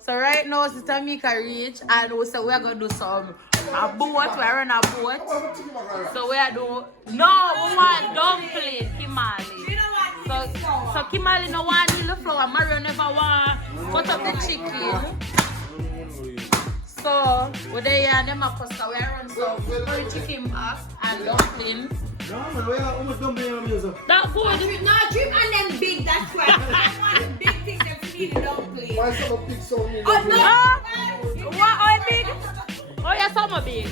So right now, Sister Mika reach and we say we're gonna do some a boat. We're on a boat. So we are doing no, we want dumpling, Kimali. So Kimali no want the flour. Mario never want cut up the chicken. So we're there and them of course we are on some curry chicken back and dumpling. No man, we are almost dumpling on music. That good. No, dream and them big, that's why. I want big things that feed the dumpling. Why some big sound? Oh no! What are big? Oh yeah, some are big.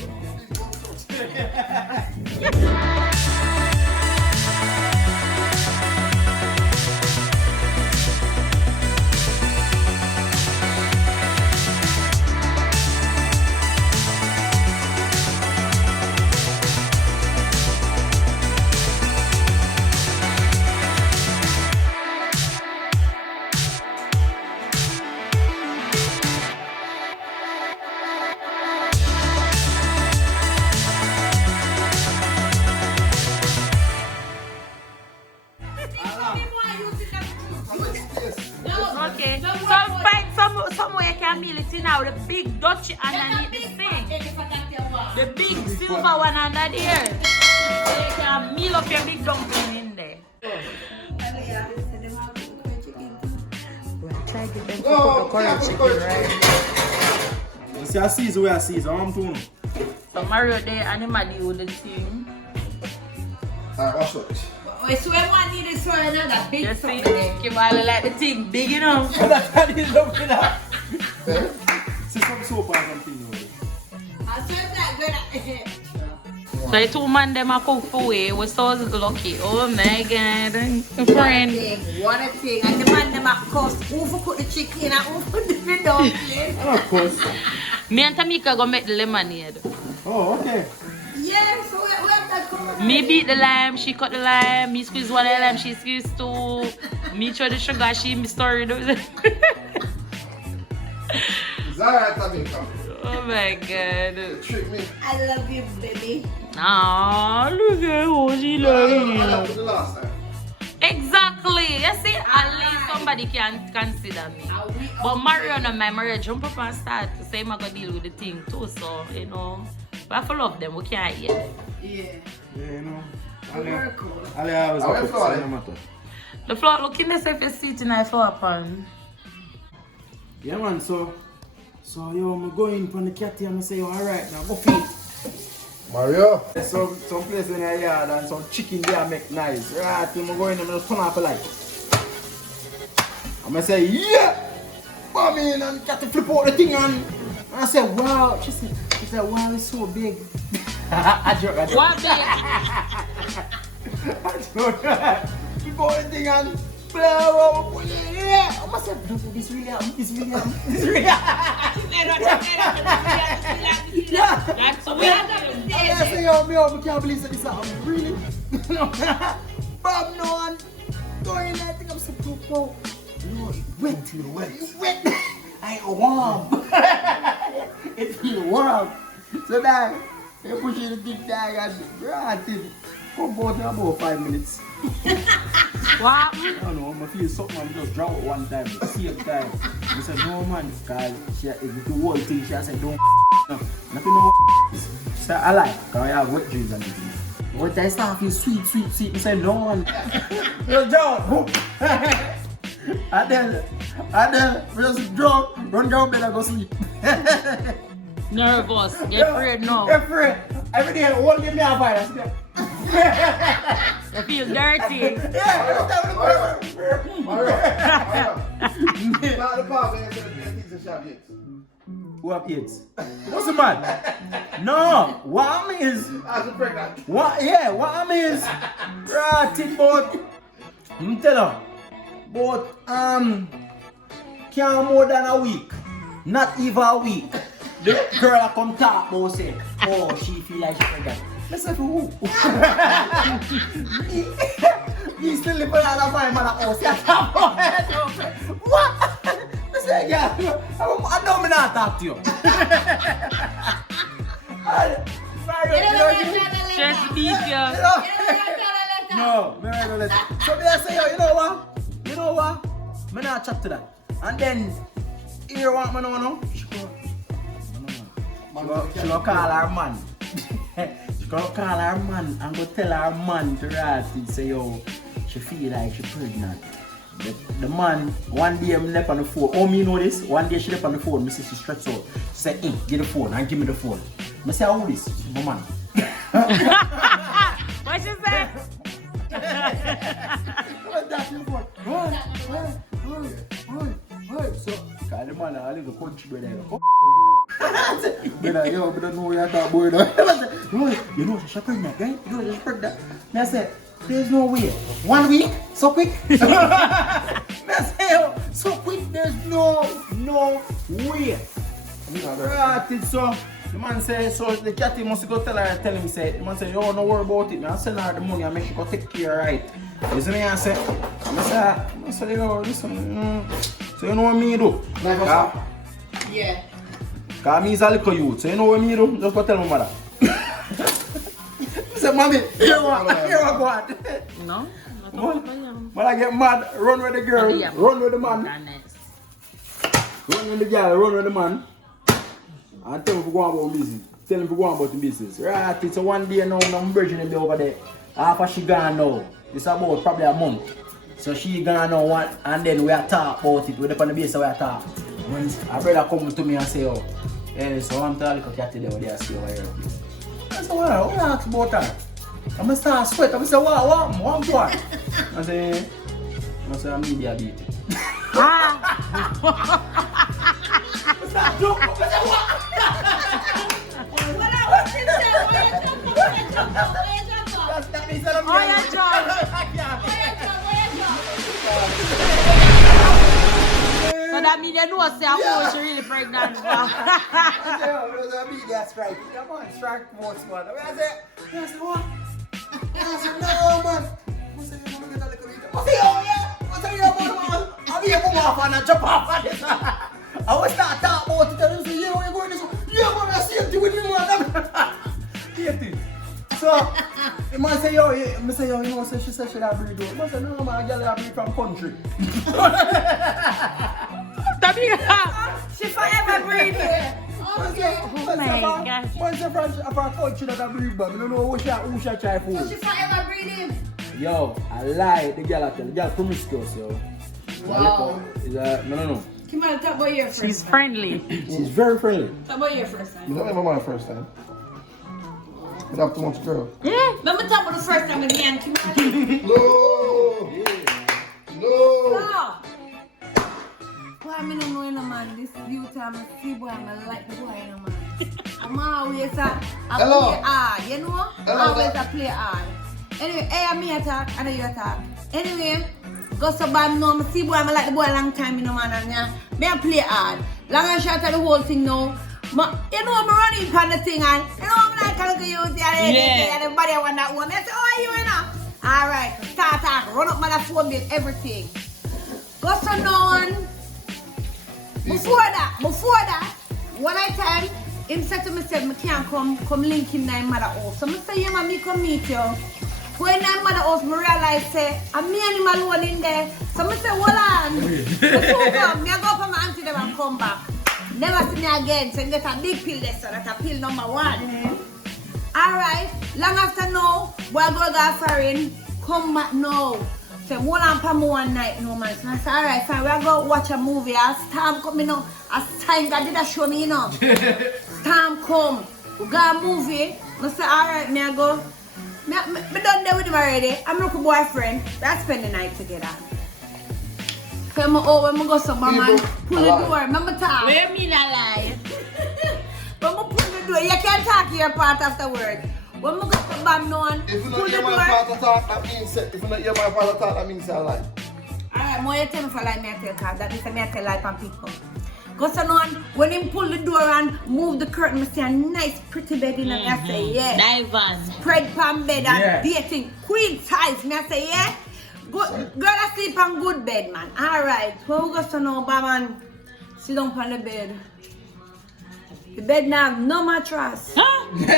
Okay, somewhere can meal it in now. The big Dutch underneath the thing. The big silver one under there. So you can meal up your big dumpling in there. We'll try to get them to cook the curry chicken, right? You see, I season where I season. I'm doing. So Mario there animally with the thing. Alright, watch it. So everyone need this one another big You see, something. Kimali like the thing big enough. That's how it is looking at. See some soap or something. I said that good. So the two man them a cook for we. We're so lucky. Oh my God, friend. What a thing. And the man them a cost. Who for cook the chicken and who for the dumpling. Of course. Me and Tamika go make the lemonade. Oh, okay. Yeah, so we have that covered. Me beat the lime, she cut the lime, me squeeze one of the lime, she squeeze two. Me throw the sugar, she me stir it. It's alright, Tamika. Oh my God. Trick me. I love you, baby. Aww, look at how she like I it. love the last time. Exactly. You see, at least somebody can consider me. But Mario and my marriage jump up and start to say I'm gonna deal with the thing too. So, you know, we have to love them, we can't hate them. Yeah. Yeah, you know. Miracle. I was a cook, so no matter. The floor, look in the safe seat in the floor pan. Yeah, man, so yo, I'm going from the cat here and I say, yo, alright, now go feed. Mario. There's some place in the yard and some chicken there make nice. Right, I'm going and just turn off the light. I'm gonna say, yeah! Come in and cat to flip out the thing and I said, wow. She said, wow, it's so big. I joke. What big? I joke. Flip out the thing and blow. Yeah! I must have done this really happen. This really happen. Yeah! That's weird. I say, yo, I can't believe this happened. Really? Bob, no one. Going there, I think I'm so cool. No, it wet. It's wet. I warm. It feel warm. So now, they push in the big bag and right in. Come about in about 5 minutes. What? I don't know, I feel something and just drop it one time. At the same time. I said, no man, because she if the whole thing, she said, don't no. Nothing no so I like, because I have wet dreams and everything. But I start feel sweet. I said, no man. Yo, John, and then, we just drunk, run down bed and go sleep. Nervous. Get afraid now. Get afraid. Every day, one give me a virus. You feel dirty. Yeah. Mario. Not the pop, man. The things that shop yet. Who have AIDS? What's the man? No, what I mean is, As a pregnant. what I mean is, right, but, I'm tell her, but, can't more than a week, not even a week, the girl come talk about say, oh, she feel like she's pregnant. Let's say for who? He still live another my man at house. What? I say, yeah, I know me not talk to you. Just beat you. No, me not gonna let. So me I say, yo, you know what? Me not chat to that. And then hear what man no? She go call her man. She go call her man and go tell her man to Ratty say yo, she feel like she pregnant. The man, one day I'm left on the phone. Oh, me know this? One day she left on the phone. Me say she stretched out. She said, hey, get the phone and give me the phone. I say, how this? My man. What she say? So, call the man I live the country brother. Brother, yo, I don't know what you're talking about. You know she's pregnant, right? You know she's pregnant. I said, there's no way. 1 week? So quick? I say, yo, so quick, there's no way. Right, so the man say, so the cat must go tell him, say, the man say, yo, don't worry about it, man. I send her the money and make sure go take care, right? You see me, I say, yo, listen, so you know what me do? Yeah. Because me is a little youth, so you know what me do? Just go tell my mother. I say, mommy, here I go. No. When I get mad, run with the girl, run with the man. Run with the girl, run with the man. And tell him to go on about business. Tell him to go on about the business. Right, it's a one day now, I'm bridging him over there. After she gone now, it's about probably a month. So she gone now, and then we are talk about it. We're up on the base, so we are talk. When a brother come to me and say, oh, yeah, so I'm telling you, cat today, what they see over here. I said, well, what ask about that? I'm going to start sweat. I'm going to say, what? I say, I'm media beat. Stop joking. I say, what? What I was to say, where you jump? That means that I'm So that means they know say how she really pregnant now. Media strike. Come on, strike most man. I say, what? I said, no, man. I said, you know, get a little bit. I say, oh, yeah. I say, yeah, man. I'm here to move off and jump off on this. I was start talking about it and say, yeah, where you going this way? Yeah, man, I see you with me, man. Hate it. So, the man say, yo, I say, yo, you know, she said she had breed. I say, no, man, a girl had breed from country. She forever breathing. Okay. Oh my gosh. Man say from a country that a breed, but I don't know who she try for. So she forever breathing. Yo, I lie, the girl tell. The girl promiscuous, yo. Wow. No. Come on, talk about your first She's time. friendly. She's very friendly. Talk about your first time. You don't remember my first time? You have too much girl. Let me talk about the first time with me and Kimberly. No! No! No! Boy, I don't know, no man. This youth time, I see boy, I like the boy, no man. I'm always a Hello. play hard, you know? Hello. Always a play hard. Anyway, hey, I'm me attack, and you attack. Anyway, go so bad now, I see boy, I like the boy a long time, you know, man, and yeah, me I play hard. Long and short of the whole thing now. You know, I'm running for the thing, and you know, I'm like, I look at you, and everybody I want that one. I say, oh, are you, you know? Alright, start talk, run up my phone with everything. Go so now, before that, one time, him said to me, I can't come link in my mother house. So I say, yeah, man, me come meet you. When my mother house, I realize, say, I'm me and him alone in there. So I say, hold on. Before come, I go for my auntie them and come back. Never see me again, so I get a big pill there, so that's a pill number 1. Alright, long after now, boy go foreign, come back now. So hold on for me one night, no man. So I said, alright, fine, we're going to watch a movie. As Storm come, you know, as time God did a show me, you know. Storm come, we got a movie. I said, alright, me I go. Me done there with him already. I'm not a boyfriend. Let's spend the night together. So when I go somewhere, man, pull the door. Remember talk. Where me not lie? When I pull the door, you can't talk your part afterward. When I go to Bam Noan, If you pull not the hear door. my father talk, that means if you not hear my father talk, that means I lie. Alright, more you tell me for lie, me I tell cause that means me I tell lie from people. Go so on, when him pull the door and move the curtain, I see a nice pretty bed in and I say, yeah. Divan. Spread pan bed and dating queen size, me I say, yeah. Girl I sleep on good bed, man. Alright, when we go so now, man, sit down on the bed. The bed now have no mattress. Kimberly,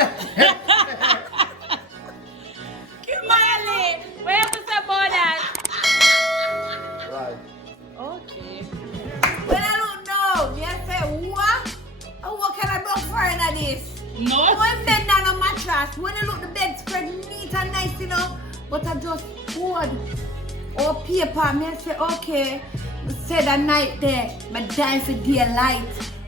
what have to say about that? Right. Okay. But I don't know. Me No. When bed down on mattress, when you look the bed spread neat and nice, you know, but I just wood or paper, me I say, okay, say that night there, my dying for daylight.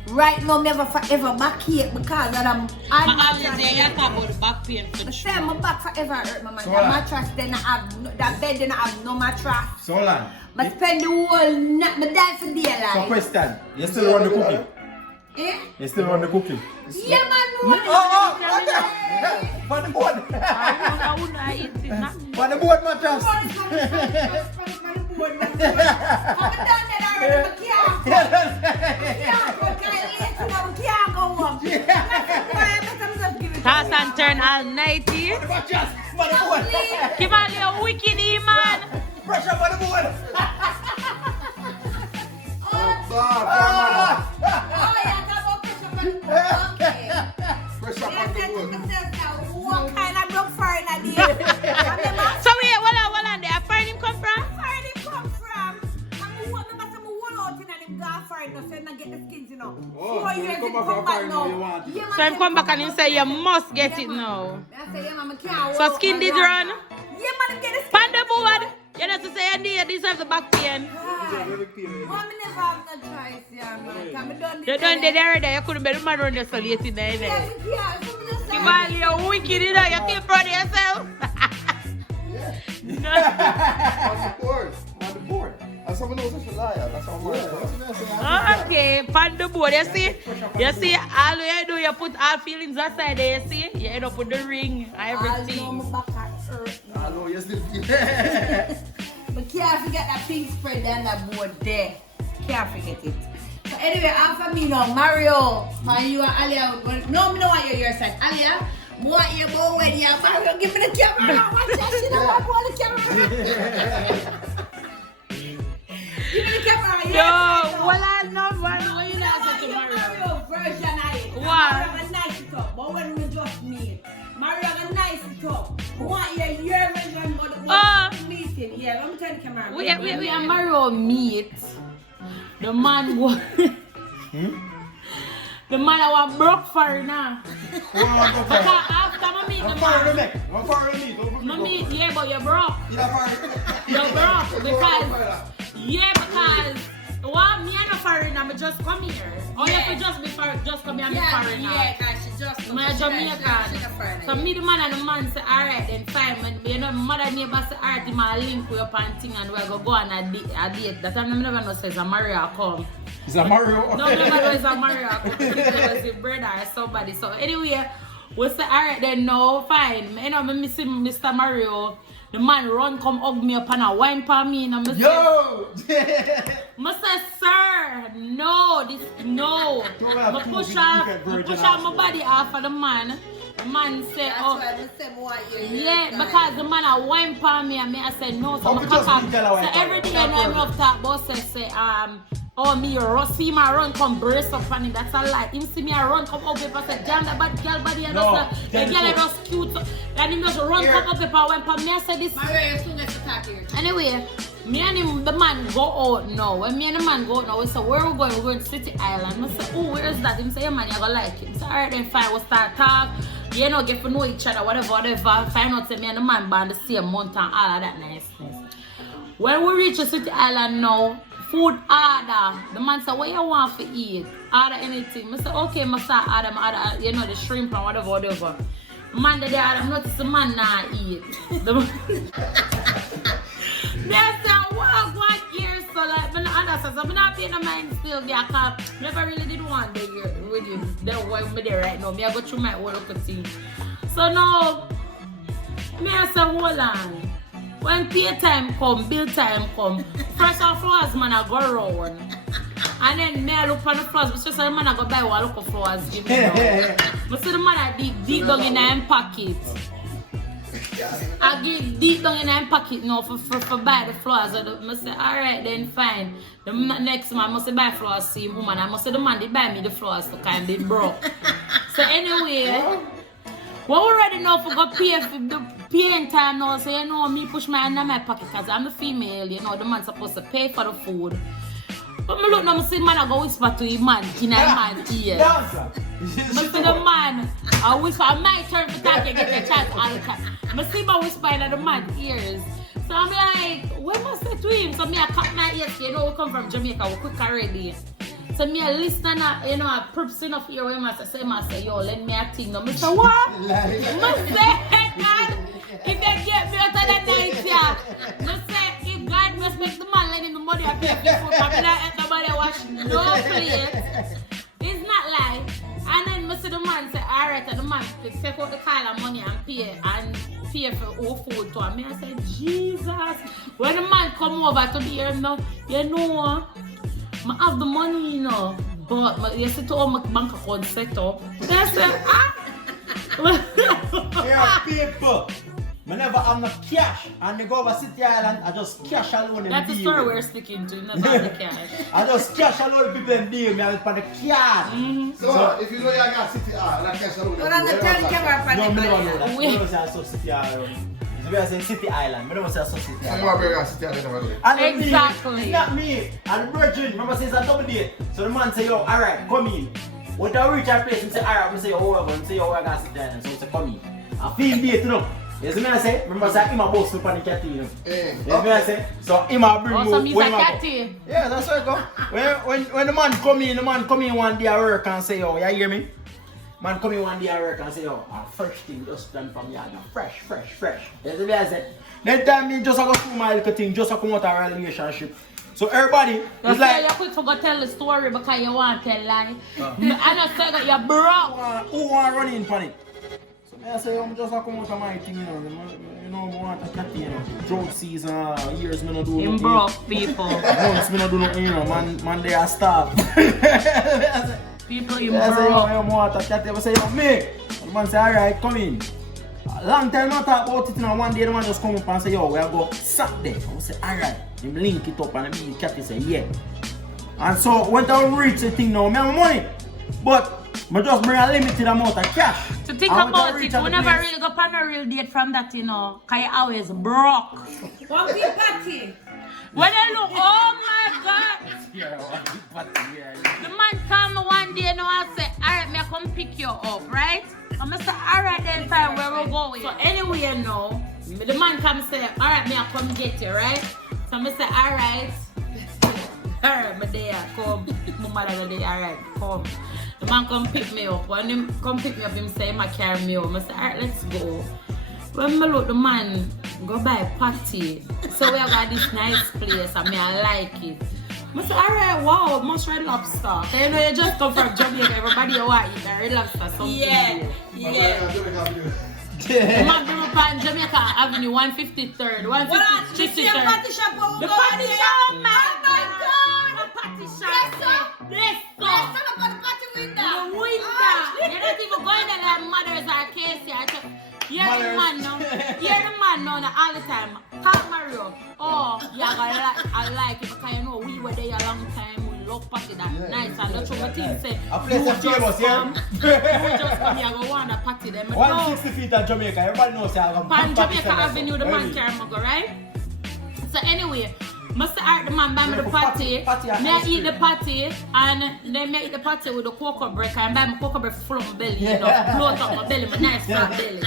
Right now, never forever back here because of them. My always say you talk about the back pain for I sure. say my back forever hurt, my man. So That what? mattress, then I have, that bed, then I have no mattress. So long. But spend the whole night, my die for So daylight. question, you still run the cooking? Eh? You still run the cooking? Yeah, man, no. Oh, for the board. I wouldn't eat it. Not me. For the board mattress. Coming down there already, but can't go home. Toss and turn all nighty. Mattress. For the board. Kimali, a wicked man. Pressure for the board. Bad, Pressure on the board. What kind of broke fire in the air? So wait, hold on there. Where him come from? Where did it come from? I'm going to wall out in him gas fire, so I get the skins, you know. Oh, 4 so years he come it back come and back fire now. now, you want it. Yeah, man, So him come back and him say you must get it now. I say, yeah, man, I can't So walk skin on did land. run? Yeah, man, I get the skin. Pan the board. You know to say you need deserve the back pain. Right. Well, me never have no choice, yeah, man. 'Cause me done You done did already. You couldn't be the man run just so late in there. Yeah, so me just say- Kimali, you wicked, you know. You keep proud of yourself. No. On the board. And someone knows such a liar. That's how I'm lying. Okay, pan the board. You see, all you do, you put all feelings aside there. You see, you end up with the ring, I know everything. my back hurt. I know, you still But can't forget that pink spread there on that board there. Can't forget it. So anyway, after me now, Mario, and you and Alia, no, me no want you your side. Alia, I want you go when you Mario, give me the camera. Watch that shit, I want the camera. Give me the camera. No, well, I know what you not say to Mario. Mario version of it. What? Mario gonna nice it up, but when we just meet, Mario gonna nice it up. I want your version, but meeting. Yeah, let me tell the camera. We and Mario meet. The man go. The man I want broke for now. Because after I meet the man, I meet, yeah, but you're broke. You're broke because well, me and a foreigner, I just come here. Or you have to just be just come here and be foreigner. Yeah, guys, she just My Jamaican. So me the man and the man say, alright then fine. When you know my mother neighbor say, alright, the man link with up and thing and we're gonna go on a date. That time I never know says a Mario come. Is that Mario? No, never know it's a Mario come. It was a brother or somebody. So anyway, we say alright then no, fine. You know, me miss Mr. Mario. The man run come hug me up and a wine for me and I say, Yo! I say, sir, no, no. I push out my body off of the man. The man say, oh, yeah, because the man a wine for me and me I say no. So I cock up. So every day I know I'm up talk about say, oh me see my run come brace up on him. That's a lie. Him see me a run come up with I say, damn that bad girl body and just the girl is just cute. And him just run come up with a wine for me. I say this. Anyway, me and him, the man go out now. When me and the man go out now, we say, where we going? We're going to City Island. I say, oh, where is that? Him say, yeah man, you're gonna like it. So alright then fine, we'll start talk. You know, get to know each other, whatever. Find out say me and the man born the same month and all of that niceness. When we reach the City Island now, food order. The man say, what you want to eat? Order anything. I say, okay, I start order, you know, the shrimp and whatever. Man, the day I notice the man not eat. That's a walk 1 year, so like, I don't understand. So I'm not paying no mind still, yeah, because I never really did want the year with you. That's why I'm there right now. I go through my whole local thing. So now, I say, hold on. When pay time come, bill time come, fresh off flowers, man, I go around. And then me I look on the flowers, but just the man I go buy one look of flowers, give me now. But see the man I dig down in my pocket. I get deep down in my pocket now for buy the flowers. I say, alright then fine. The next man must buy flowers, see woman. I must say the man did buy me the flowers to kind of broke. So anyway, we already know for go pay for the paying time now. So you know me push my hand in my pocket because I'm a female, you know, the man supposed to pay for the food. But me look now, I see man I go whisper to him man in a man ear. I see the man I whisper, my turn to talk and get a chance all the time. I see my whisper in the man's ears. So I'm like, what must I say to him? So me I cut my ears, you know we come from Jamaica, we quick already. So me I listen and you know I props enough here when I say, yo, let me a thing. No, I say, what? I say, if they get me out of the night, yeah. I say, if God must make the man let him the money I pay for the food, I let nobody wash no plate. It's not like. And then I see the man say, alright, and the man take out the kind of money and pay for all food to me. I said, Jesus. When the man come over to me here, you know, I have the money, you know, but you see to all my bank account set up. I said, Here, people. Whenever I'm not cash and they go over City Island, I just cash alone and that's the story we're sticking to, not about the cash. I just cash alone people and deal me for the card. So, if you know you got City Island, cash alone. But on the tell camera for No, the I don't know that. Wait. I don't say I saw City Island. We are saying City Island. I don't say I saw City So, you Island. want to be City Island over there. And Exactly. It's not me. And the virgin, remember says a double date. So the man say, yo, alright, come in. When I reach that place, I say, alright, I say, oh, we're going to say, oh, I got City Island. So I say, come in. I feel date, you know. You see me I say? Remember say, I'm a boss to panic cat, you know. You see me I say? So him a bring Also, you me's when a him a go. catty. Yeah, that's how it go. When the man come in one day at work and say, yo, you hear me? Man come in one day at work and say, yo, a fresh thing just done from yard, fresh. You see me I say? That time me just a go through my little thing, just a come out of a relationship. So everybody That's is why like, you quick to go tell the story because you want to tell lie. I just say that you're broke. who want run in panic? So me I say, I'm just a come out of my thing, you know. You know, I want a cat, you know. Drought season, years me no do In nothing. broke people. Months me no do nothing, you know. Man they are starved. People in I say, yo, broke. I want a cat. I say, yo, me. And the man say, alright, come in. A long time not talk about it, you know. One day the man just come up and say, yo, we'll go sat there. I say, alright. Him link it up and the cat say, yeah. And so when I reach the thing now, I have money. But I just bring a limited amount of cash. To think And when I about reach it, at we the never place- really go on a real date from that, you know. Because you always broke. One big party. When I look, oh my God. Yeah, what big party, yeah. The man come one day, you know, I say, alright, me I come pick you up, right? I'm gonna say, alright, then fine, where we going? So anyway, you know, the man come say, alright, me I come get you, right? So I'm gonna say, alright. Alright, my day I come. My mother the day, alright, come. The man come pick me up. When him come pick me up, him say, I carry me up. I say, alright, let's go. When I look, the man go buy patty. So we have got this nice place and me I like it. I say, alright, wow, much red lobster. So you know you just come from Jamaica, everybody you want to eat a red lobster something. Yeah. The man be up on Jamaica Avenue, 153rd, 153rd. Party shop where we The go party there. shop, man. Oh my God. The party shop. Yes, sir. Yes, Let's sir. talk about the party window. The window. You're not even going to the mothers or Casey. You're the man now. You're the man now all the time. Talk Mario. Oh, yeah, I like it because you know we were there a long time. We love party that nice. And that's what the team say. A place of famous, yeah? You just come here go want to party them. 160 feet at Jamaica, everybody knows I have a Pan big party Jamaica center, Avenue, the so, man really. carry me go, right? So anyway, must art the man buy me the Party patty. and Me I ice eat cream. the patty and then me eat the patty with the cocoa break and buy my cocoa break full of my belly, you know, bloat up my belly, my nice fat belly.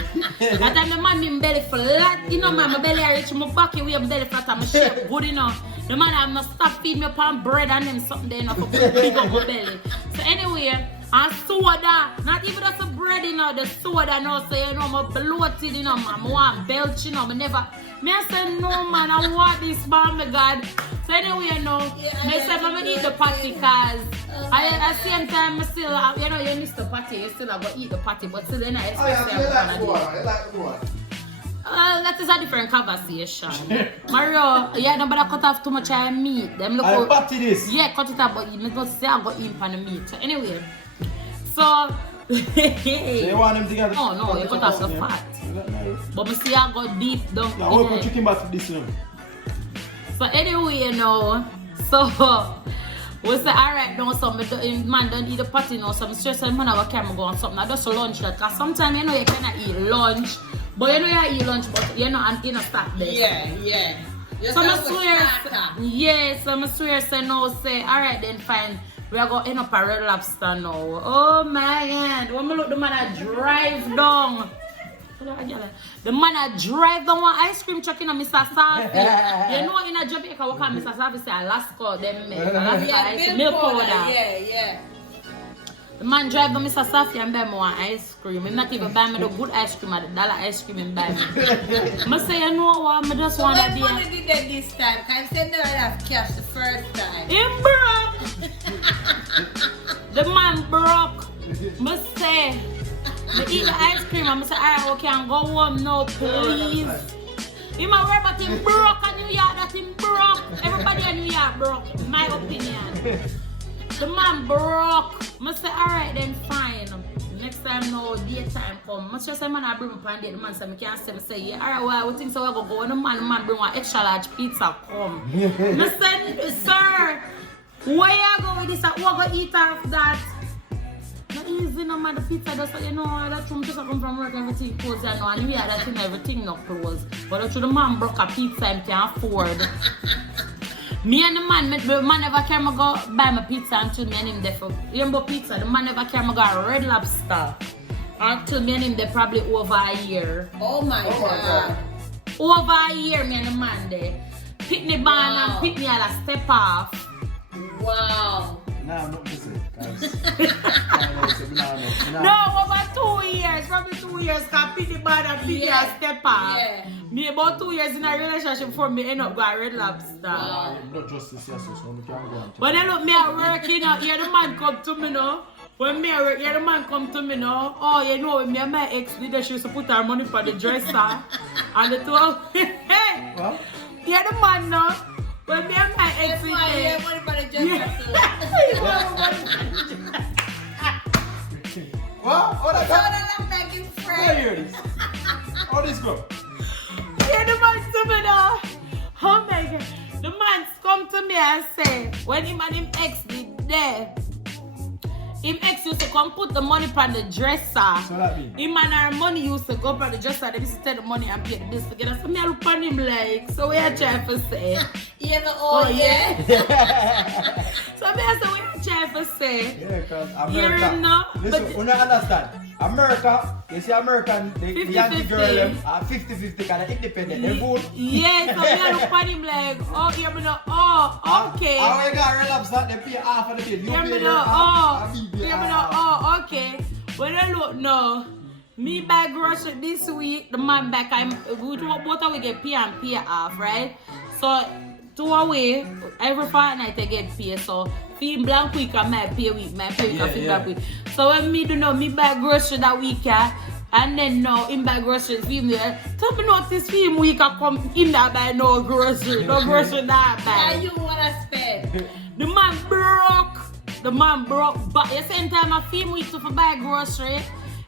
But then the man me belly flat, you know man, my belly I reach my back away, my belly flat and my shape good enough. The man I must stop feed me upon bread and them something there enough for big up my belly. So anyway, and soda, not even just a bread, you know, the soda, no, so you know, I'm bloated, you know, I want belch, you know, I never, me I say, no man, I want this, man, my God. So anyway, you know, me say, I'm going to eat the patty, because at the same time, I still, you know, you miss the patty, you still have to eat the patty, but still, then I Oh, yeah, expect you I'm like the going to boy. You like the boy. that is a different conversation. Mario, yeah, nobody cut off too much of meat. Them look I'll out- party this. Yeah, cut it up, but you don't say I got in on the meat. So anyway, so So you want them together? oh no, you cut off the fat. But me see I got deep down Yeah, we'll in put it. chicken back to this one. So anyway, you know, so we say alright now, so man don't eat the patty now, so I'm stressed man have a camera go on something. I just lunch that, cause sometimes you know you cannot eat lunch, but you know you eat lunch, but you know and you know stop this. Yeah. So I swear, yes, I swear say no, say alright then fine. We are going to end up a Red Lobster now. Oh my God. When we look, the man a drive down. The man a drive down one ice cream truck in a Mr. Safi. You know in a Jamaica, we call Mr. Safi say Alaska, them milk powder. Yeah. The man drive down Mr. Safi and buy me one ice cream. He not even buy me the good ice cream, the dollar ice cream and buy me. I say, you know what, I just want to be. When did that this time? Because I said no, I have cash the first time. He broke. The man broke. I say, I eat the ice cream. I say, alright, okay, I'm go home now, please. He might worry about him broke in New York, that him broke. Everybody in New York broke, in my opinion. The man broke. I say, alright then, fine. Next time, no, daytime come. I just say, man, I bring up on date. The man say, I can't say, yeah, alright, well, we think so, we're going to go. When the man bring one extra large pizza, come. I said, sir, where you go with this? What going to eat off that? Not easy, no man, the pizza does, you know, that room just come from work, everything closed, you know, and we had that thing, everything not closed. But that's the man broke a pizza and can't afford. Me and the man never came to go buy my pizza until me and him there for pizza. The man never came to go a Red Lobster until me and him there probably over a year. Oh my God. Over a year, me and the man there. Pitney band and Pitney had a step off. Wow. Nah, I'm not listening. No, over 2 years, probably 2 years, because Pitney band and Pitney had a step off. Yeah. Me about 2 years in a relationship before me end up going Red Lobster. Wow. Not justice, yes, so we can't go on. When I look me at work, you know, here the man come to me now. When me at work, here the man come to me now. Oh, you know, when me and my ex did that, she used to put her money for the dresser. And the two of hey, What? here the man now. When me and my ex did Yeah, that. money for the dresser. What? Oh, that's So that I'm making friends. hear this. How this go? Here the man to me now. Oh my God. The man come to me and say, when him and him ex did there, him ex used to come put the money on the dresser. So that mean? Him and our money used to go on the dresser. They used to take the money and pay the bills together. So me I look on him like, so we are trying to say. You know, oh yeah. So me I say, we are trying to say. Yeah, because You America. know, Listen, but- you don't understand. America, you see American, the 50-50. Yankee girl, them are 50-50 kind of independent. They vote. Yeah, so me I look on him like, oh, you know, oh, okay. How you got Red Lobster, they pay half of the bill. You Yeah, pay me the know, half, and me pay yeah, me know, half. okay. When I look now, me buy grocery this week, the man back, both of we get pay and pay off, right? So, 2 away, every fortnight I get pay, so fee blank week and my pay week and fee blank week. So when me do know, me buy grocery that week, and then now, him buy groceries, fee me, tell me notice fee week I come, him that buy no grocery that buy. Yeah, you wanna spend. The man broke. The man broke. But the same time I feel week to buy grocery,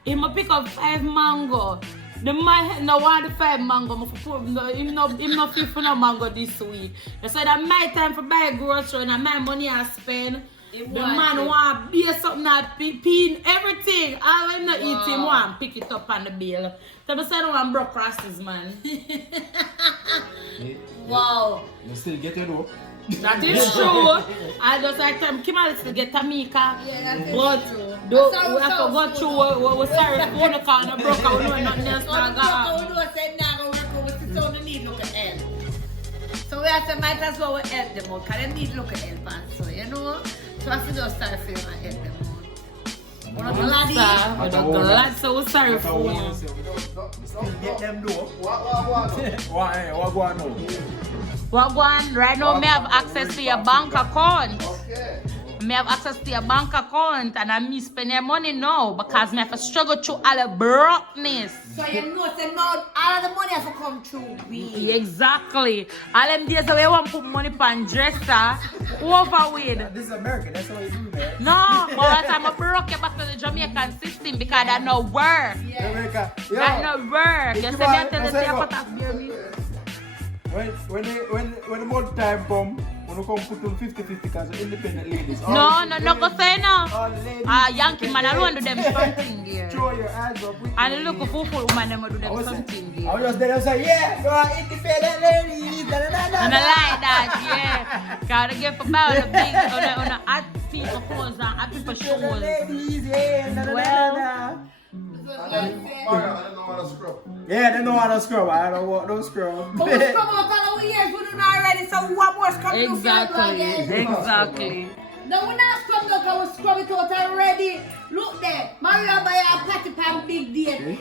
he ma pick up 5 mango. The man no want the 5 mango. Him no feel for no mango this week. They said that my time for buy grocery and my money I spend. The man want be something that peen everything. All him not eat him want pick it up on the bill. So I said I want broke crosses, man. Wow. You still get your dough. That is true. I just like them Kim to get Tamika. Yeah, that's But true. do Sorry, we have to go sorry. through we're sorry for the car and broke out, we know nothing else So to go. we do a set now, go work with the town need look at help. So we have to might as well help them out, because they need look at help and so, you know. So I have to just start feeling and help them out. One of the laddie. We're glad, so we're sorry for you. Still get them dough. What? What go on now? What going right now? Me have access to your bank account. Okay. Me have access to your bank account and I me spend your money now because me have to struggle through all the brokenness. So you know, say no, all of the money has to come through we. Exactly. All them days we want to put money on dresser over with. This is America, that's how you do that. No, but that time I broke you back to the Jamaican system because that no work. America. That no work. You Come say on, me tell let's you say go. put up baby. When the month time come, when you come put on 50-50 because of independent ladies. No, go say no. All the ladies. Yankee man alone do them something there. Throw your eyes up. with And me. look a fool woman them do I them was something I there. was just there and say, yeah, you are independent ladies. Da, da, da, da, And I like that, yeah. Gotta get for about a big on a hot see for clothes and happy for shows. Ladies, yeah, na, na, na, na. Mario, I don't know how to scrub. Yeah, they know how to scrub. I don't want no scrub. But we scrub out all our ears, we do not already, so what more scrub you Exactly. No, we're not scrub out, I will scrub it out already. Look there, Mario buy a patty pan big day.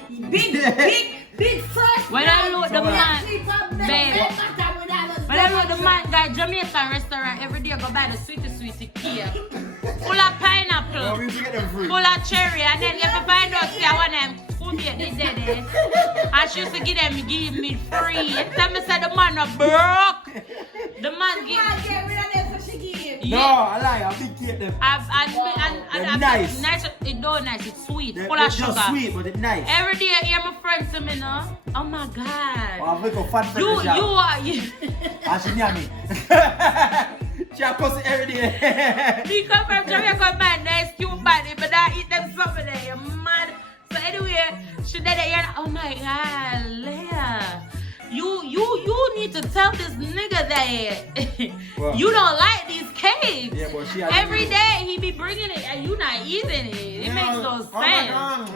Big fresh. When I look the man, babe. When I look the man guy, Jamaican restaurant every day go buy the sweetie cake. Full of pineapple, Oh, we used to get them free. full of cherry, and then if I find out say I want them spoon yet they dead. And she used to give me free. Tell me say the man a broke. The man give. Get rid of them so she give. No, I lie. I big cake them. And nice. Nice. It's not nice. It's sweet. They're Full of just sugar. sweet, but it's nice. Every day I hear my friends say me no. Oh my Oh, God. I'm making fun for You the job. are. And she near me. She a cuss every day. Me come from Jamaica, man, nice cute body, but I eat them something there, you mad. So anyway, she did it here. Oh my God, Leah. You need to tell this nigga that What? you don't like these cakes. Yeah, but she Every day he be bringing it and you not eating it. It makes no sense.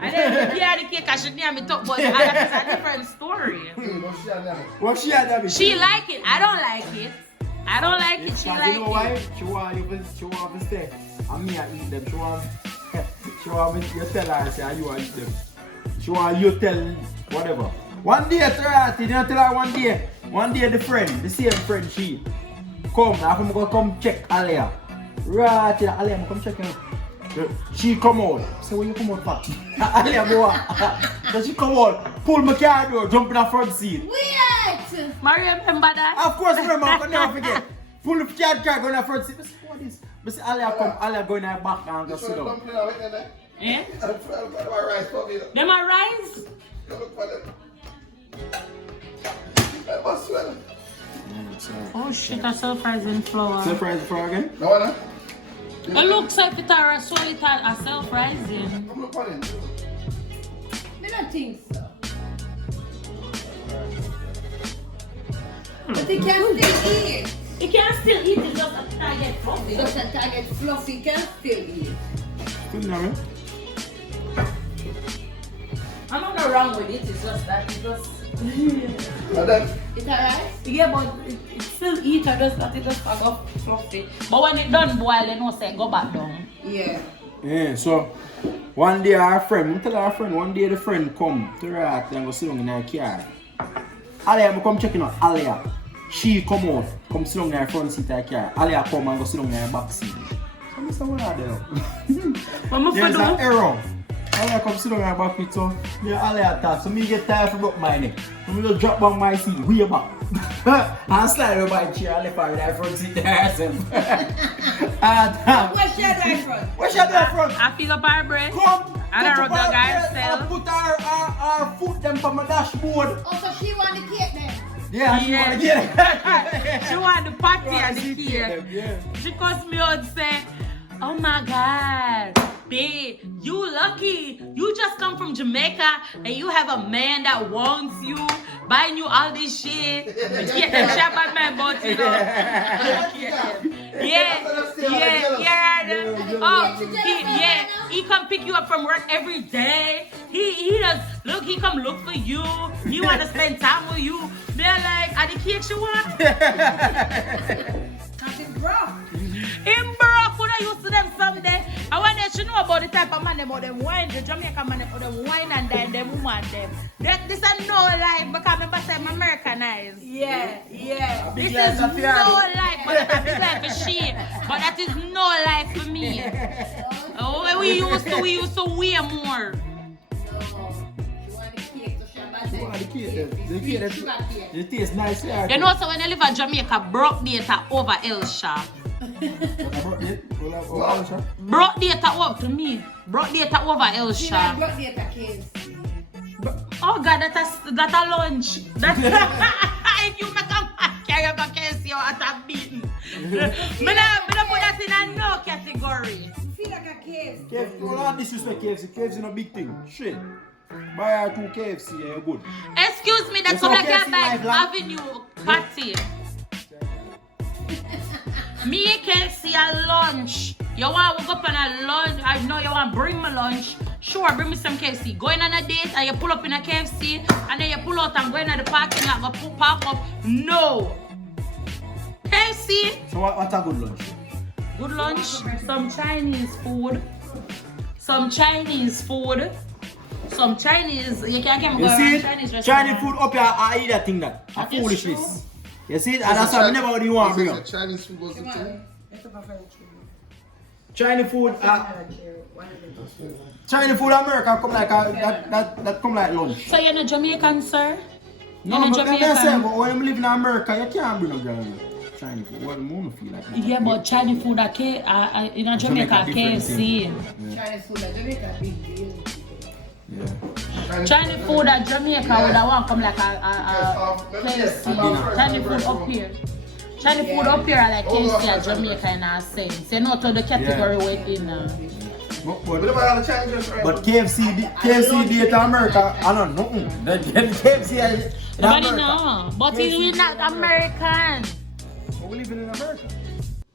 And then yeah, the cake I should near me talk about it. That's a different story. What she had done? She like it. I don't like it. I don't like it. She like you know why? it. She want to stay. And me I eat them. She want me you tell her say you want to eat them. She want you tell whatever. One day you know tell her one day the same friend she come, I'm gonna come check Alia. Right, Alia, I'm come check her. She come out. Say when you come out for? Alia go. So she come out, pull my car door, jump in the front seat. Wait! Mario, remember that? Of course, remember, I never forget. Pull the car go in the front seat. I say, what is? But say Alia come, Alia go in the back and go sit down. Eh? Them are rice? Oh shit, a self-rising flour. Surprise for again? No, no. It looks like it are so it are self-rising. Come look on it. I don't think so. But they can still eat. You can still eat it, just a target fluffy. Just a target fluffy can still eat. Good now, I'm not wrong with it, it's just that it just... And then, Is that right? Yeah, but it still eat, I just that it just go fluffy. But when it done boil, you know say go back down. Yeah. Yeah, so one day our friend, tell our friend, one day the friend come to her house and go sit down in her car. Alia, I come checking out Alia. She come out, come sit down in her front seat of her car. Alia come and go sit down in her back seat. So I say, what are they? What There's an do? error. Alia come sit down in her back seat, so yeah, Alia talk. So me get tired for about my neck. So me just drop down my seat, way back. And slide over my chair and left her in her front seat there herself. What's your right front? What's your right front? I feel up our breath. Come! And I put rub the up guy her- herself. Put our foot them from my dashboard. Oh, so she want the cake then? Yeah, she Yeah. wanna get it. She want the party Wanna and the see cake. yeah. She calls me out and say, oh my God, babe, you lucky. You just come from Jamaica and you have a man that wants you, buying you all this shit. Get the shop at my butt, you know. Yeah. Oh, he come pick you up from work every day. He does, look, he come look for you. He want to spend time with you. They're like, are the cakes you want? Cause it's broke. Him broke when I used to them someday. I want them to know about the type of man about them wine, the Jamaican man about them wine and then them want them. This is no life because remember I'm Americanized. Yeah. This is no life, but that is life for she. But that is no life for me. Oh, we used to way more. It tastes nice, yeah. You know, so when you live in Jamaica, broke data over Elsha. Broke data over to me. Broke data over She like Elsha. broke the other kids. Oh God, that a lunch. If you make a man carry up a case, you at a beating. Me not put that in a no category. Feel like a case. KFC, don't not disrespect KFC. KFC is no big thing. Shit. Buy her 2 KFC, yeah, you're good. Excuse me, that's It's all I okay, can see buy life, lad. Avenue Patty. Me can see a lunch. You want to go up on a lunch? I know you want to bring me lunch. Sure, bring me some KFC. Going on a date and you pull up in a KFC and then you pull out and go in the parking lot, go park up. No. KFC. So what a good lunch? Good lunch. Some Chinese food. Some Chinese food. Some Chinese. You can't get me You go see around Chinese restaurant. Chinese food up here, I eat that thing that. A That is foolishness. You see it? And that's why I never would want to bring up. Chinese food was the thing. Chinese food, Chinese food America come like that come like lunch. So you're not Jamaican, sir? No, You're not but I'm saying, but Jamaican? when I'm living in America, you can't bring up Chinese food. What do you feel like? Yeah, but Chinese food in Jamaica, KFC. Chinese food at Jamaica, big deal. Yeah. Chinese food at Jamaica would have want come like a KFC. Chinese food up here. Chinese food up here are like KFC at Jamaica in a sense. You know to the category within. But KFC data America, I don't know nothing. The KFC Nobody know. But we're not American. But we living in America.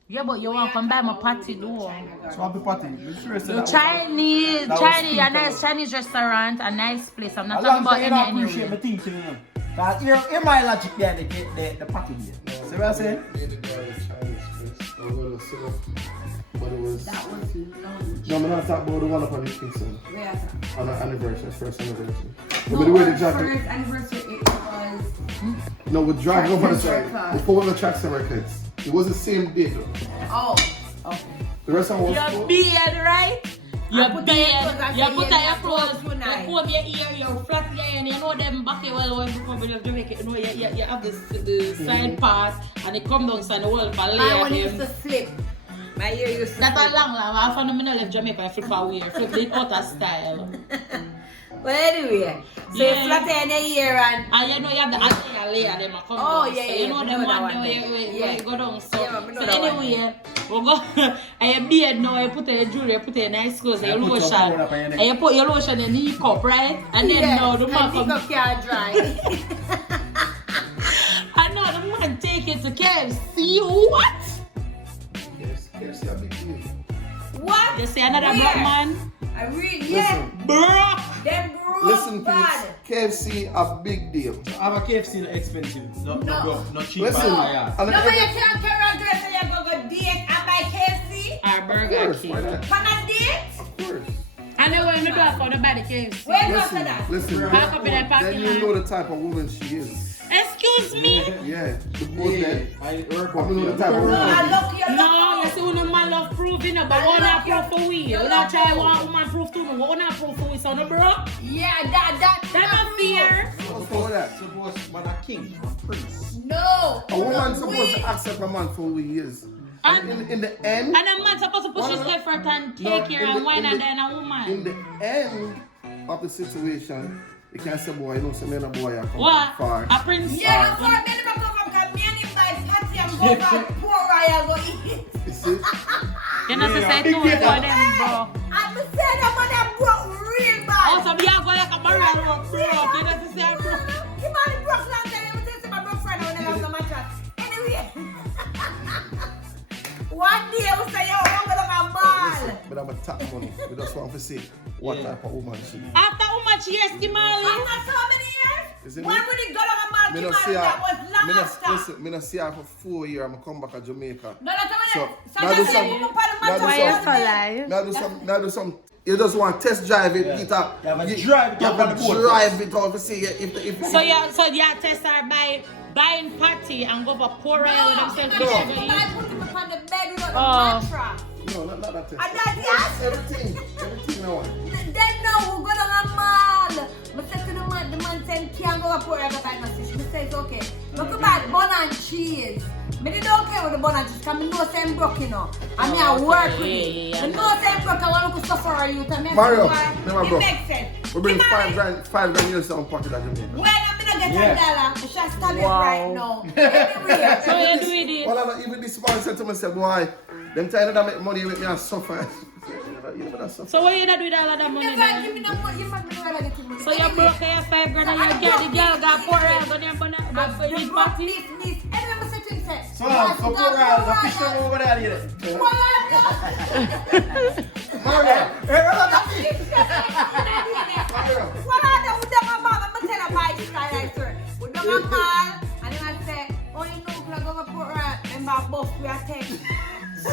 Yeah, but you want to come buy my party though. So I'll be party. Chinese, a nice Chinese restaurant, a nice place. I'm not talking about any I appreciate my thinking, you know. Because here my logic there, the party there. See what I'm saying? But it was. That was lunch. No, I'm not talking about the one up on the Kingston. Where is that? On our anniversary, first anniversary. No, But the way our the jacket. first anniversary it was. No, we're driving over the Traction track. records. Before the tracks and records. It was the same day though. Oh. Okay. The rest of them was. Your beard, right? Your put beard. on You your put clothes on your and clothes. your tonight. You comb your ear, your flat ear, and you know them back well when you come to Jamaica. You know you have the side part, and it come down side the wall for My one layer used them. to slip. My ear used to That's slip. a long line. I found them in left Jamaica. I flip away. Flip the outer style. But anyway, so Yeah. you flat in your ear and. And you know you have the other layer them a come Oh, down. yeah, So yeah, you know me them know that one one where then. you Yeah. go down. So, Yeah, me know so that one anyway, we go and your beard now, you put your jewelry, you put your nice clothes, and your put your lotion. phone up on your neck. And you put your lotion in the cup, right? And then now the man and come. makeup can't dry. And now the man take it to KFC. What? Yes, KFC a big deal. What? You see another Where? black man? I really, yeah. Brock. Them broke Listen, bad. please. KFC a big deal. I'm a KFC not expensive, not cheap. Listen, Yeah. and No, but you can't carry a dress and you go date and buy KFC. Our of Burger course, why King. not? Come and date? Of course. And then when we do it for the body KFC. Where you after that? Listen. Park up in that parking Then you lot. know the type of woman she is. Excuse me. Yeah, the both men. I work I know the type of No, woman. I look you No, you see, when a man love proof, you know, but we not proof for we. We not try one woman proof too, we not proof for we, so no bro. Yeah, that. Them a fear. What's wrong with that? Suppose man a king, a prince. No. A woman supposed to accept a man for who he is. And in the end, And a man supposed to push his effort and take care and wine and then a in woman. the end of the situation, you can't say, boy, you know, some men a boy are What? far. A prince? Yeah, I'm sorry, me never come from because me and him buy patty and go for poor royal go eat. You see? You know, so say two for them, bro. I'm saying that man broke real bad. Also, me a go like a barrel rock, bro. You know, so say I broke. He man broke long time. He was my broke friend. I will never have the mattress. Anyway. One day we say, yo, I'm going to a ball. But I'm a top money. We just want to see what type of woman she is. After how much years, Kimali? After so many years? Is it When me? would he go to a ball? Me not Kimali, see her. that was long Me not after. listen. Me not see her for 4 years. I'm come back to Jamaica. No, that's So, what now do some. Now do some. You just want to test drive it. Yeah. Get a, Yeah, but get- drive it yeah, up but on the board drive it out to see if So you test her by buying patty and go for poor royal with themselves. I put him upon the bed with a Oh. mattress. No, not that test. And that, yes. Everything now. Then now we go down a mall. I said to the man said, can't go up for every kind of fish. I said, okay. Look about bun and cheese. I don't care with the bun and cheese because I know I'm broke, you know. I mean, I work with it. I know I'm broke. I want to suffer you. Mario, never it broke. makes sense. We bring Kimali, $5 grand years on pocket at Jamaica. when I'm going to get Yeah. $10, I shall stop it right now. Anyway. So you do it. Well, I don't even this man said to myself, why? Them trying to make money with me and suffer. You never that suffer. So what you do with all of that money You can't then? give me the money. You must be able to get the money. So you broke your 5 grand and you get the girl got poor royal but then The you broke party? this. Anyway, I said to him, So Port Royal, the fish them over there, you Mario. What are the with them about? I'm tell a bike skyline, sir. With them a call, and then I say, oh, you know, we're going to Port Royal, and my boss, we are taking. So,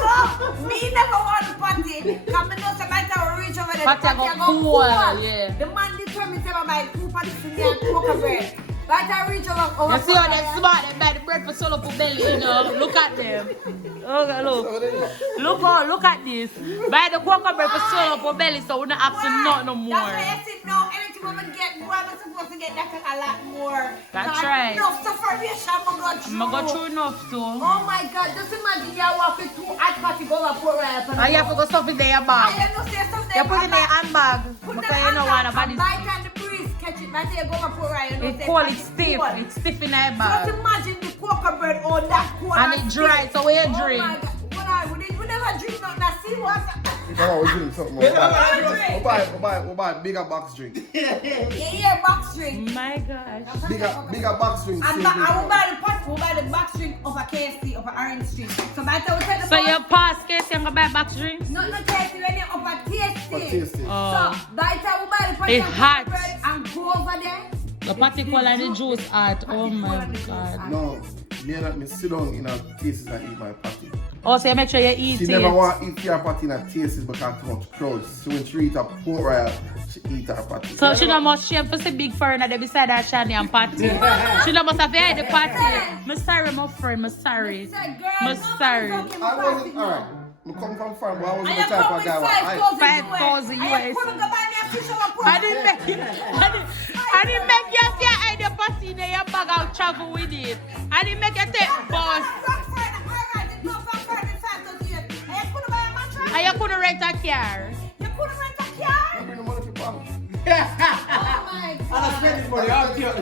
me never want to party. Come and know somebody will reach over there. Party go cool, yeah. The man determined to buy 2 parties to me and cocoa bread. But I reach over. You see how they smart, they buy the bread for solo for belly, you know. Look at them. Okay, look at this. Buy the cocoa bread for solo for belly, so we're not asking not no more. That's why I said no. Anything women get more, I'm supposed to get that a lot more. That's right. No, sufferation, I'm go through enough too. Oh my God, just imagine you walk with 2 hot party go up for right. And you have to go stuff in their bag. You put it in their handbag. Because you know what about it. Bite and the breeze, catch it. But you go up for right. It's cold, it's stiff. It's stiff in their bag. Just imagine the cocoa bread on that cold. And it dry, so we drink. Oh my God, we never drink nothing. Now see what? No, we drink something. We buy bigger box drink. Yeah, box drink. My gosh. Bigger box drink. I will buy the pot, we'll buy the box drink of a KFC, of a Orange Street. So by the time we take the So you pass KFC and go buy box drinks? not KFC, when you're of a tasty. Oh. So by the time we buy the pot It's hot. bread and go over there. The particle and the juice hot. Oh my God. No, me and me sit down in a tastes and eat my patty. Oh, so you make sure you eat She it. never want to eat her patty in a tastes because too much crowd. So when she eat a Port Royal, she eat her patty. So she not must shame for the big foreigner there beside her Shani and Patty. She not must have had the party. I'm sorry, my friend. I'm sorry. I'm sorry. I wasn't, alright. I come from farm, but I wasn't I the am type of coming guy. 5,000 5,000 US. I am coming to buy me a fish on a I didn't make you. I didn't make you say I had the party in your bag out travel with it. I didn't make you take bus. And you couldn't rent a car. You couldn't rent a car? Bring the money for pound. Oh my God. I'm spending money, I'm cute.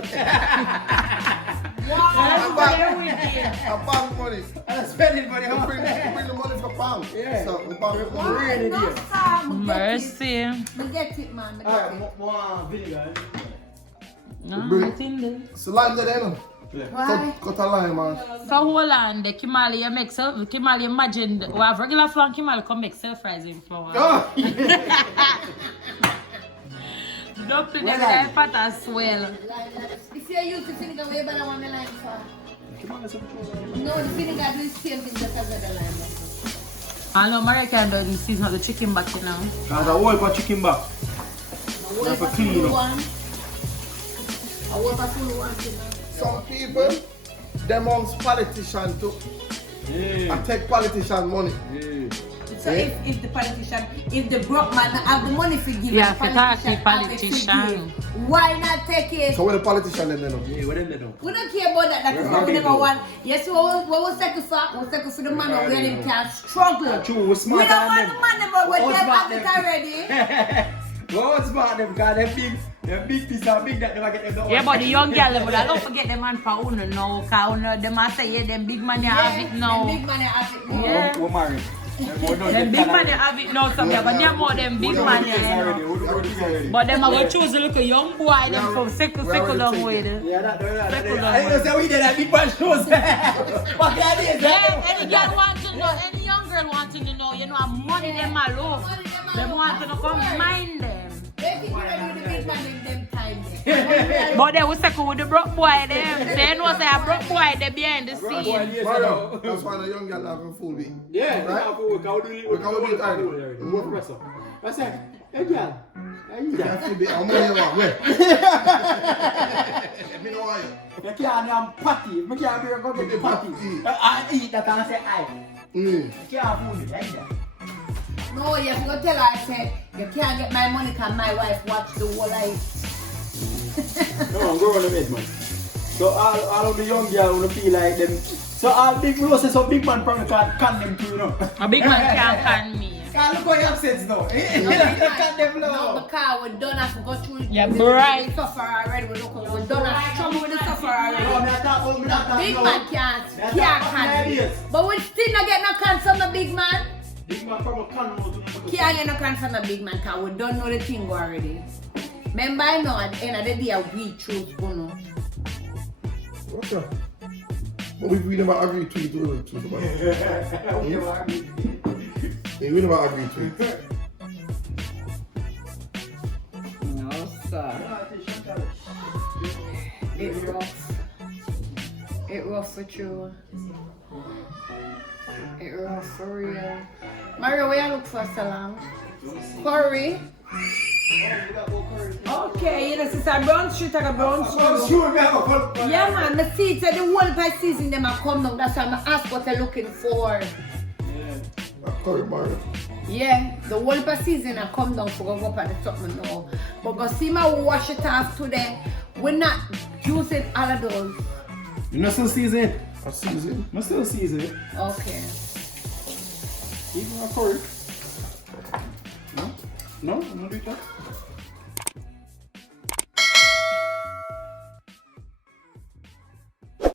Wow. A pound money. I'm spending money, You bring the money for pound. Yeah. So, we pound for money. Really No, dear. sir. Mercy. I get it, man. I Alright, get it. more vinegar. No, it's in there. So, line there, Why? cut a line, man. So hold on, the Kimali you make self. Kimali imagine we have regular flour. Kimali come make self-fries in flour. Oh, Dumpling them like fat as well. If you use the vinegar, we better want the lime for. No, the vinegar do the same thing just as the lime. I know American don't season the chicken back you know. Cause I want for chicken back. I for clean, one. I want a full one, you know. some people, them amongst politicians too. Yeah. I take politician money. Yeah. So if the politician, if the broke man have the money for give Yeah, the for talk to politician, politician. why not take it? So what the politician then know? Yeah, what them they do? We don't care about that. That's We're what we happy never though. want. Yes, what was second for? We'll second for the man We're where happy them though. can struggle. True, we're We smarter don't want than the them. money, but We're when them smart have it them. already. What's about them? Cause them big piece of big that never get them. Yeah, but the young girl, but I don't forget them man for Uno now. Cause Uno, them I say, yeah, them big money have it The now. big money have it now. Yeah. We're married. Them big money have it now, so we have a more them big money. You know. But them are going to choose a little young boy, them from second down with it. Yeah, that. Second I didn't say we did that big man shows. What that is? Yeah, any girl want to know, any young girl want to know, you know, how money them are low. Them want to come mind them. They think we're doing the big money in them time. there. But they will second with the broke boy them. They know say a broke boy they behind the scene. Mario, that's why the young girl have a full week. Yeah, Right? we can do it. We can do it already. We work for us. I said, hey girl, how you You doing? have to be how money you want. Where? Me know why. You can't have patty. You can't be a go get the patty. I eat that and I say, aye. You can't have food like that. No, you have to go tell her, I said, you can't get my money because my wife watched the whole life. No, go on the bed, man. So all of the young girls will feel like them. So all big roses, some big man probably can't can them too, you know. A big man can't can me. Can't look how you have sense now. No, Can them no, now. because we done have to go through Yeah, the bright. suffer already. We done have to trouble with the suffer No, already. me not talk about me not talk Big now. man can't That's can. not hilarious. But we still not get no can from the big man. Big man probably can't know to Can't get no can from the big man because we don't know the thing already. Remember, I know at the end of the day, we choose Uno. Okay. But we never agree to it. We never agree to it. No, sir. It rough. It rough for true. It rough for real. Mario, where you look for so long? Curry. Okay, you know, sister, brown street, I got brown street. Yeah, man, the seeds, the whole pie season, them are come down. That's why I'm ask what they're looking for. Curry, Mario. Yeah, the whole pie season, I come down for go up at the top now. But go see my wash it off today. We're not using all of those. You not still season? I season. Not still season. Okay. Even a curry. No? No? No do that?